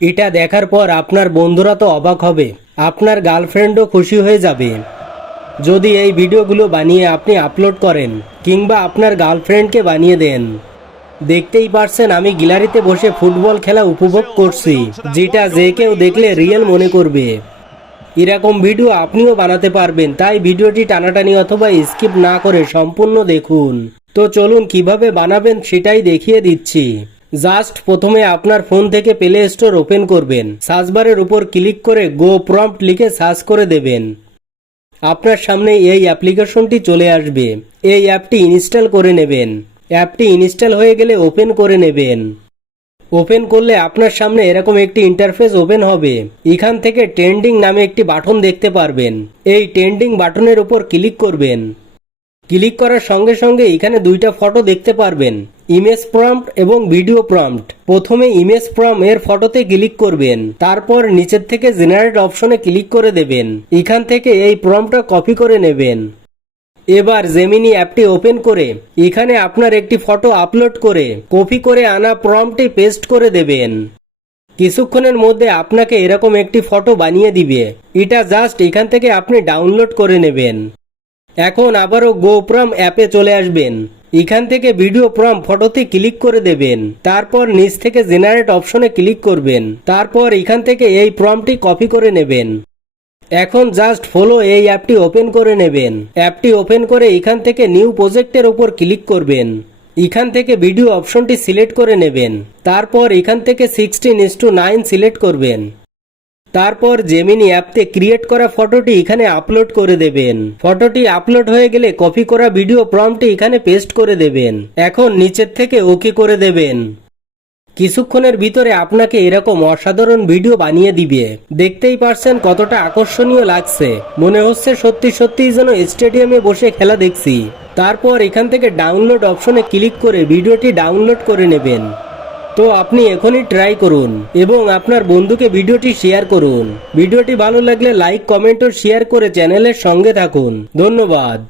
এটা দেখার পর আপনার বন্ধুরা তো অবাক হবে, আপনার গার্লফ্রেন্ডও খুশি হয়ে যাবে। যদি এই ভিডিওগুলো বানিয়ে আপনি আপলোড করেন কিংবা আপনার গার্লফ্রেন্ডকে বানিয়ে দেন। দেখতেই পারছেন আমি গ্যালারিতে বসে ফুটবল খেলা উপভোগ করছি, যেটা যে কেউ দেখলে রিয়েল মনে করবে। এরকম ভিডিও আপনিও বানাতে পারবেন, তাই ভিডিওটি টানাটানি অথবা স্কিপ না করে সম্পূর্ণ দেখুন। তো চলুন কিভাবে বানাবেন সেটাই দেখিয়ে দিচ্ছি। জাস্ট প্রথমে আপনার ফোন থেকে প্লে স্টোর ওপেন করবেন, সার্চ বারের উপর ক্লিক করে গো প্রম্পট লিখে সার্চ করে দেবেন। আপনার সামনে এই অ্যাপ্লিকেশনটি চলে আসবে। এই অ্যাপটি ইনস্টল করে নেবেন। অ্যাপটি ইনস্টল হয়ে গেলে ওপেন করে নেবেন। ওপেন করলে আপনার সামনে এরকম একটি ইন্টারফেস ওপেন হবে। এখান থেকে ট্রেন্ডিং নামে একটি বাটন দেখতে পারবেন। এই ট্রেন্ডিং বাটনের উপর ক্লিক করবেন। ক্লিক করার সঙ্গে সঙ্গে এখানে দুইটা ফটো দেখতে পারবেন, ইমেজ প্রম্পট এবং ভিডিও প্রম্পট। প্রথমে ইমেজ প্রম্পট এর ফটোতে ক্লিক করবেন, তারপর নিচের থেকে জেনারেট অপশনে ক্লিক করে দেবেন। এখান থেকে এই প্রম্পটটা কপি করে নেবেন। এবার জেমিনি অ্যাপটি ওপেন করে এখানে আপনার একটি ফটো আপলোড করে কপি করে আনা প্রম্পটে পেস্ট করে দেবেন। কিছুক্ষণের মধ্যে আপনাকে এরকম একটি ফটো বানিয়ে দিবে। এটা জাস্ট এখান থেকে আপনি ডাউনলোড করে নেবেন। এখন আবারও গো প্রম্পট অ্যাপে চলে আসবেন। এখান থেকে ভিডিও প্রম্পট ফটোতে ক্লিক করে দেবেন, তারপর নিচ থেকে জেনারেট অপশনে ক্লিক করবেন। তারপর এখান থেকে এই প্রম্পটটি কপি করে নেবেন। এখন জাস্ট ফলো এই অ্যাপটি ওপেন করে নেবেন। অ্যাপটি ওপেন করে এখান থেকে নিউ প্রজেক্টের উপর ক্লিক করবেন। এখান থেকে ভিডিও অপশনটি সিলেক্ট করে নেবেন। তারপর এখান থেকে 16:9 সিলেক্ট করবেন। তারপর জেমিনি অ্যাপতে ক্রিয়েট করা ফটোটি এখানে আপলোড করে দেবেন। ফটোটি আপলোড হয়ে গেলে কপি করা ভিডিও প্রম্পটটি এখানে পেস্ট করে দেবেন। এখন নিচের থেকে ওকে করে দেবেন। কিছুক্ষণের ভিতরে আপনাকে এরকম অসাধারণ ভিডিও বানিয়ে দিবে। দেখতেই পারছেন কতটা আকর্ষণীয় লাগছে, মনে হচ্ছে সত্যি সত্যিই যেন স্টেডিয়ামে বসে খেলা দেখছি। তারপর এখান থেকে ডাউনলোড অপশনে ক্লিক করে ভিডিওটি ডাউনলোড করে নেবেন। তো আপনি এখনই ট্রাই করুন এবং আপনার বন্ধুকে ভিডিওটি শেয়ার করুন। ভিডিওটি ভালো লাগলে লাইক, কমেন্ট ও শেয়ার করে চ্যানেলের সঙ্গে থাকুন। ধন্যবাদ।